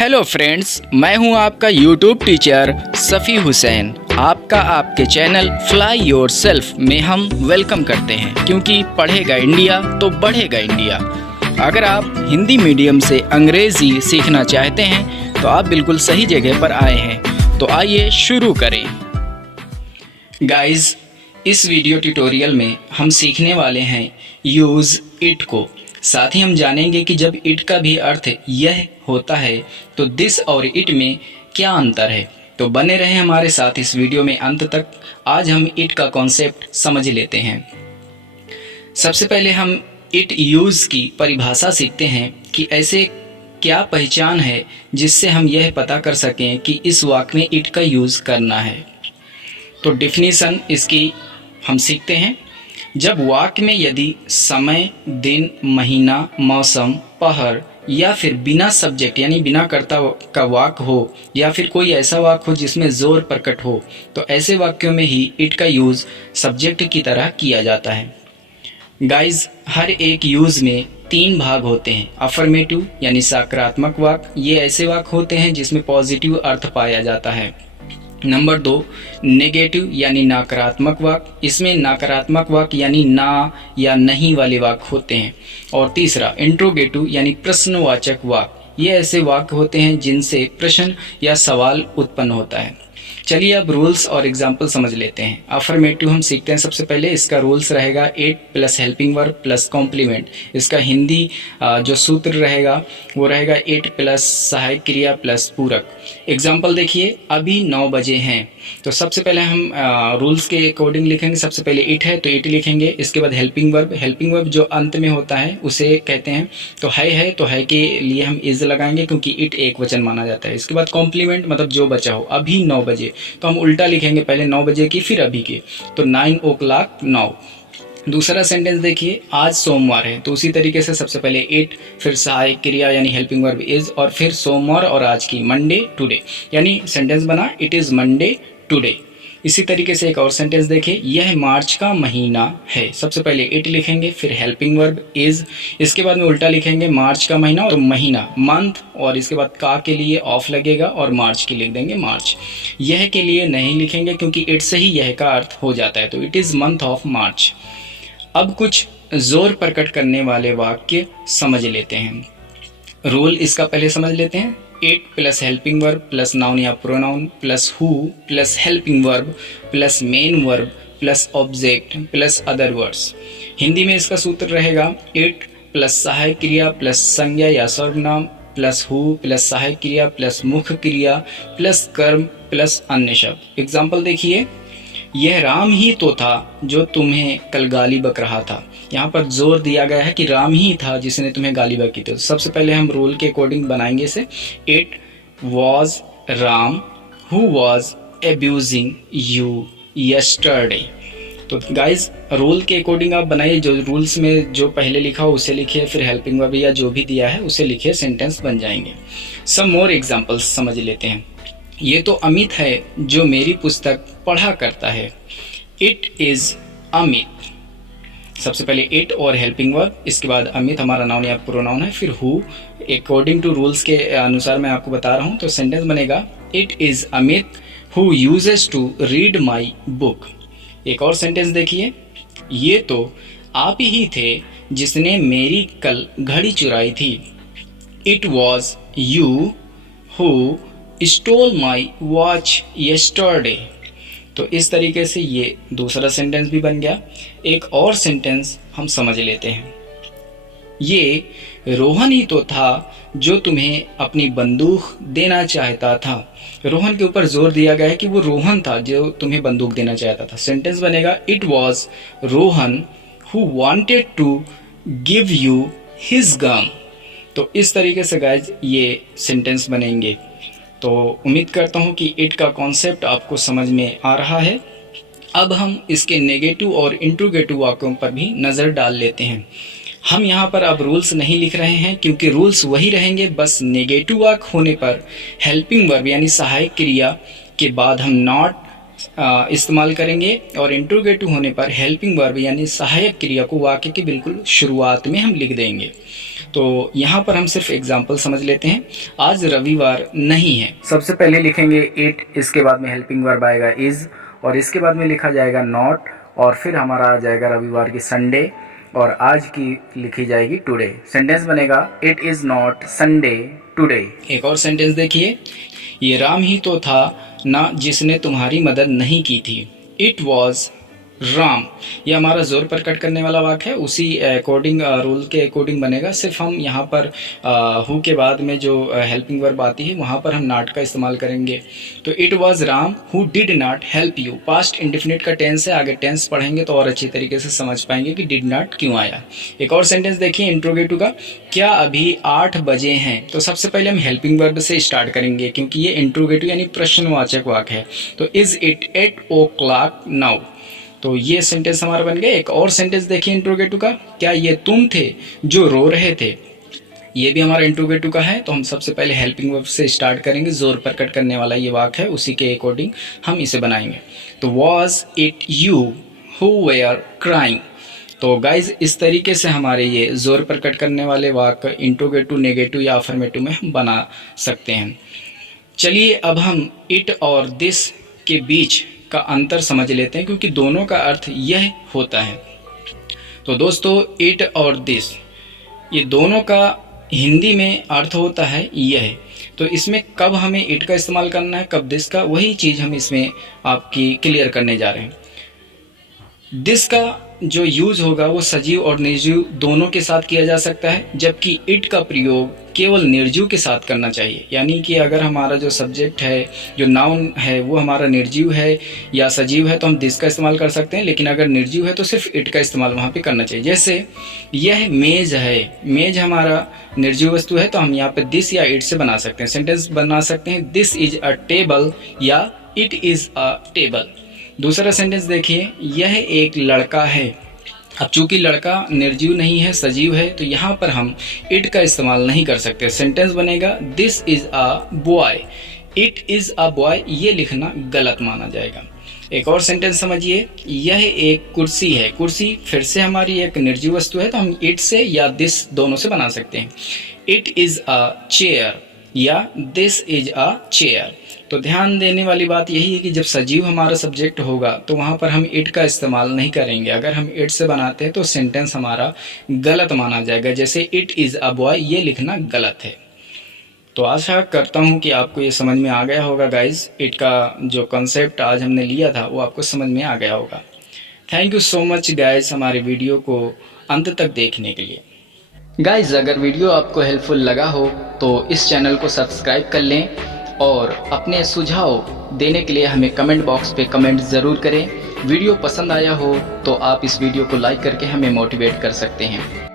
Hello friends, मैं हूं आपका यूट्यूब टीचर सफ़ी हुसैन। आपका आपके चैनल फ्लाई योरसेल्फ में हम वेलकम करते हैं, क्योंकि पढ़ेगा इंडिया तो बढ़ेगा इंडिया। अगर आप हिंदी मीडियम से अंग्रेज़ी सीखना चाहते हैं तो आप बिल्कुल सही जगह पर आए हैं। तो आइए शुरू करें। गाइस, इस वीडियो ट्यूटोरियल में हम सीखने वाले हैं यूज़ इट को। साथ ही हम जानेंगे कि जब इट का भी अर्थ यह होता है तो दिस और इट में क्या अंतर है। तो बने रहें हमारे साथ इस वीडियो में अंत तक। आज हम इट का कॉन्सेप्ट समझ लेते हैं। सबसे पहले हम इट यूज़ की परिभाषा सीखते हैं कि ऐसे क्या पहचान है जिससे हम यह पता कर सकें कि इस वाक्य में इट का यूज़ करना है। तो डिफिनीशन इसकी हम सीखते हैं। जब वाक्य में यदि समय, दिन, महीना, मौसम, पहर या फिर बिना सब्जेक्ट यानी बिना कर्ता का वाक्य हो, या फिर कोई ऐसा वाक्य हो जिसमें जोर प्रकट हो, तो ऐसे वाक्यों में ही इट का यूज़ सब्जेक्ट की तरह किया जाता है। गाइज, हर एक यूज़ में 3 भाग होते हैं। अफर्मेटिव यानी सकारात्मक वाक्य, ये ऐसे वाक्य होते हैं जिसमें पॉजिटिव अर्थ पाया जाता है। नंबर 2, नेगेटिव यानी नकारात्मक वाक्य, इसमें नकारात्मक वाक्य यानी ना या नहीं वाले वाक्य होते हैं। और तीसरा, इंट्रोगेटिव यानी प्रश्नवाचक वाक्य, ये ऐसे वाक्य होते हैं जिनसे प्रश्न या सवाल उत्पन्न होता है। चलिए अब रूल्स और एग्जाम्पल समझ लेते हैं। अफर्मेटिव हम सीखते हैं। सबसे पहले इसका रूल्स रहेगा it plus helping verb plus complement. इसका हिंदी जो सूत्र रहेगा वो रहेगा इट प्लस सहायक क्रिया प्लस पूरक। एग्जाम्पल देखिए, अभी 9 बजे हैं। तो सबसे पहले हम रूल्स के अकॉर्डिंग लिखेंगे। सबसे पहले इट है तो इट लिखेंगे। इसके बाद हेल्पिंग वर्ब जो अंत में होता है उसे कहते हैं। तो है तो है के लिए हम इज लगाएंगे क्योंकि इट एक वचन माना जाता है। इसके बाद कॉम्प्लीमेंट मतलब जो बचा हो। अभी 9 बजे तो हम उल्टा लिखेंगे, पहले 9 बजे की फिर अभी की, तो 9 o'clock नाउ। दूसरा सेंटेंस देखिए, आज सोमवार है। तो उसी तरीके से सबसे पहले इट, फिर सहायक क्रिया यानी हेल्पिंग वर्ब इज, और फिर सोमवार और आज की मंडे टुडे, यानी सेंटेंस बना इट इज़ मंडे टुडे। इसी तरीके से एक और सेंटेंस देखिए, यह मार्च का महीना है। सबसे पहले इट लिखेंगे, फिर हेल्पिंग वर्ब इज, इसके बाद में उल्टा लिखेंगे मार्च का महीना, तो महीना मंथ, और इसके बाद का के लिए ऑफ लगेगा और मार्च की लिख देंगे मार्च। यह के लिए नहीं लिखेंगे क्योंकि इट से ही यह का अर्थ हो जाता है, तो it is month of March. अब कुछ जोर प्रकट करने वाले वाक्य समझ लेते हैं। रूल इसका पहले समझ लेते हैं। It plus helping verb plus noun या pronoun plus who plus helping verb plus main verb plus object plus other words. Hindi में इसका सूत्र रहेगा इट प्लस सहायक क्रिया प्लस संज्ञा या सर्वनाम प्लस हु प्लस सहायक क्रिया प्लस मुख्य क्रिया प्लस कर्म प्लस अन्य शब्द। एग्जाम्पल देखिए, यह राम ही तो था जो तुम्हें कल गाली बक रहा था। यहाँ पर जोर दिया गया है कि राम ही था जिसने तुम्हें गाली बकी थी। तो सबसे पहले हम रूल के अकॉर्डिंग बनाएंगे इसे। It was Ram who was abusing you yesterday. तो गाइज, रूल के अकॉर्डिंग आप बनाइए। जो रूल्स में जो पहले लिखा हो उसे लिखिए, फिर हेल्पिंग वर्ब या जो भी दिया है उसे लिखिए, सेंटेंस बन जाएंगे। सम मोर एग्जाम्पल्स समझ लेते हैं। ये तो अमित है जो मेरी पुस्तक पढ़ा करता है। It is Amit. सबसे पहले इट और हेल्पिंग वर्ब, इसके बाद अमित हमारा नाउन या प्रोनाउन है, फिर हु। अकॉर्डिंग टू रूल्स के अनुसार मैं आपको बता रहा हूँ। तो सेंटेंस बनेगा it is Amit who uses to read my book. एक और सेंटेंस देखिए, ये तो आप ही थे जिसने मेरी कल घड़ी चुराई थी। It was you who stole my watch yesterday। तो इस तरीके से ये दूसरा सेंटेंस भी बन गया। एक और सेंटेंस हम समझ लेते हैं। ये रोहन ही तो था जो तुम्हें अपनी बंदूक देना चाहता था। रोहन के ऊपर जोर दिया गया है कि वो रोहन था जो तुम्हें बंदूक देना चाहता था। सेंटेंस बनेगा it was Rohan who wanted to give you his gun. तो इस तरीके से गाइज ये सेंटेंस बनेंगे। तो उम्मीद करता हूँ कि इट का कॉन्सेप्ट आपको समझ में आ रहा है। अब हम इसके नेगेटिव और इंट्रोगेटिव वाक्यों पर भी नज़र डाल लेते हैं। हम यहाँ पर अब रूल्स नहीं लिख रहे हैं क्योंकि रूल्स वही रहेंगे, बस नेगेटिव वाक्य होने पर हेल्पिंग वर्ब यानी सहायक क्रिया के बाद हम नॉट इस्तेमाल करेंगे, और इंट्रोगेटिव होने पर हेल्पिंग वर्ब यानी सहायक क्रिया को वाक्य के बिल्कुल शुरुआत में हम लिख देंगे। तो यहाँ पर हम सिर्फ एग्जाम्पल समझ लेते हैं। आज रविवार नहीं है, सबसे पहले लिखेंगे इट, इसके बाद में हेल्पिंग वर्ब आएगा इज, और इसके बाद में लिखा जाएगा नॉट, और फिर हमारा आ जाएगा रविवार की संडे, और आज की लिखी जाएगी टुडे। सेंटेंस बनेगा it is not Sunday today. एक और सेंटेंस देखिए, ये राम ही तो था ना जिसने तुम्हारी मदद नहीं की थी। इट वॉज राम, ये हमारा जोर पर कट करने वाला वाक्य है, उसी अकॉर्डिंग रूल के अकॉर्डिंग बनेगा। सिर्फ हम यहाँ पर हु के बाद में जो हेल्पिंग वर्ब आती है वहाँ पर हम नॉट का इस्तेमाल करेंगे। तो it was Ram who did not help you, past indefinite का टेंस है, आगे टेंस पढ़ेंगे तो और अच्छी तरीके से समझ पाएंगे कि डिड नॉट क्यों आया। एक और सेंटेंस देखिए इंट्रोगेटिव का, क्या अभी 8 बजे हैं। तो सबसे पहले हम हेल्पिंग वर्ब से स्टार्ट करेंगे क्योंकि ये इंट्रोगेटिव यानी प्रश्नवाचक वाक्य है। तो इज इट 8 o'clock नाउ, तो ये सेंटेंस हमारा बन गया। एक और सेंटेंस देखिए इंट्रोगेटिव का, क्या ये तुम थे जो रो रहे थे। ये भी हमारा इंट्रोगेटिव का है। तो हम सबसे पहले हेल्पिंग वर्ब से स्टार्ट करेंगे, जोर पर कट करने वाला ये वाक्य है, उसी के अकॉर्डिंग हम इसे बनाएंगे। तो was it you who were crying. तो गाइज इस तरीके से हमारे ये जोर पर कट करने वाले वाक्य इंट्रोगेटिव, नेगेटिव या अफर्मेटिव में हम बना सकते हैं। चलिए अब हम इट और दिस के बीच का अंतर समझ लेते हैं क्योंकि दोनों का अर्थ यह होता है। तो दोस्तों इट और दिस ये दोनों का हिंदी में अर्थ होता है यह। तो इसमें कब हमें इट का इस्तेमाल करना है, कब दिस का, वही चीज़ हम इसमें आपकी क्लियर करने जा रहे हैं। दिस का जो यूज होगा वो सजीव और निर्जीव दोनों के साथ किया जा सकता है, जबकि इट का प्रयोग केवल निर्जीव के साथ करना चाहिए। यानी कि अगर हमारा जो सब्जेक्ट है, जो नाउन है, वो हमारा निर्जीव है या सजीव है तो हम दिस का इस्तेमाल कर सकते हैं, लेकिन अगर निर्जीव है तो सिर्फ इट का इस्तेमाल वहाँ पे करना चाहिए। जैसे यह मेज है, मेज हमारा निर्जीव वस्तु है तो हम यहाँ पे दिस या इट से बना सकते हैं। सेंटेंस बना सकते हैं दिस इज अ टेबल या इट इज़ अ टेबल। दूसरा सेंटेंस देखिए, यह एक लड़का है। अब चूंकि लड़का निर्जीव नहीं है, सजीव है, तो यहाँ पर हम इट का इस्तेमाल नहीं कर सकते। सेंटेंस बनेगा this is a boy, it is a boy, ये लिखना गलत माना जाएगा। एक और सेंटेंस समझिए, यह एक कुर्सी है। कुर्सी फिर से हमारी एक निर्जीव वस्तु है तो हम इट से या दिस दोनों से बना सकते हैं। इट इज अ चेयर या दिस इज अ चेयर। तो ध्यान देने वाली बात यही है कि जब सजीव हमारा सब्जेक्ट होगा तो वहाँ पर हम इट का इस्तेमाल नहीं करेंगे। अगर हम इट से बनाते हैं तो सेंटेंस हमारा गलत माना जाएगा। जैसे इट इज़ अ बॉय, ये लिखना गलत है। तो आशा करता हूँ कि आपको ये समझ में आ गया होगा गाइज। इट का जो कॉन्सेप्ट आज हमने लिया था वो आपको समझ में आ गया होगा। Thank you so much guys हमारे वीडियो को अंत तक देखने के लिए। गाइज अगर वीडियो आपको हेल्पफुल लगा हो तो इस चैनल को सब्सक्राइब कर लें और अपने सुझाव देने के लिए हमें कमेंट बॉक्स पे कमेंट ज़रूर करें। वीडियो पसंद आया हो तो आप इस वीडियो को लाइक करके हमें मोटिवेट कर सकते हैं।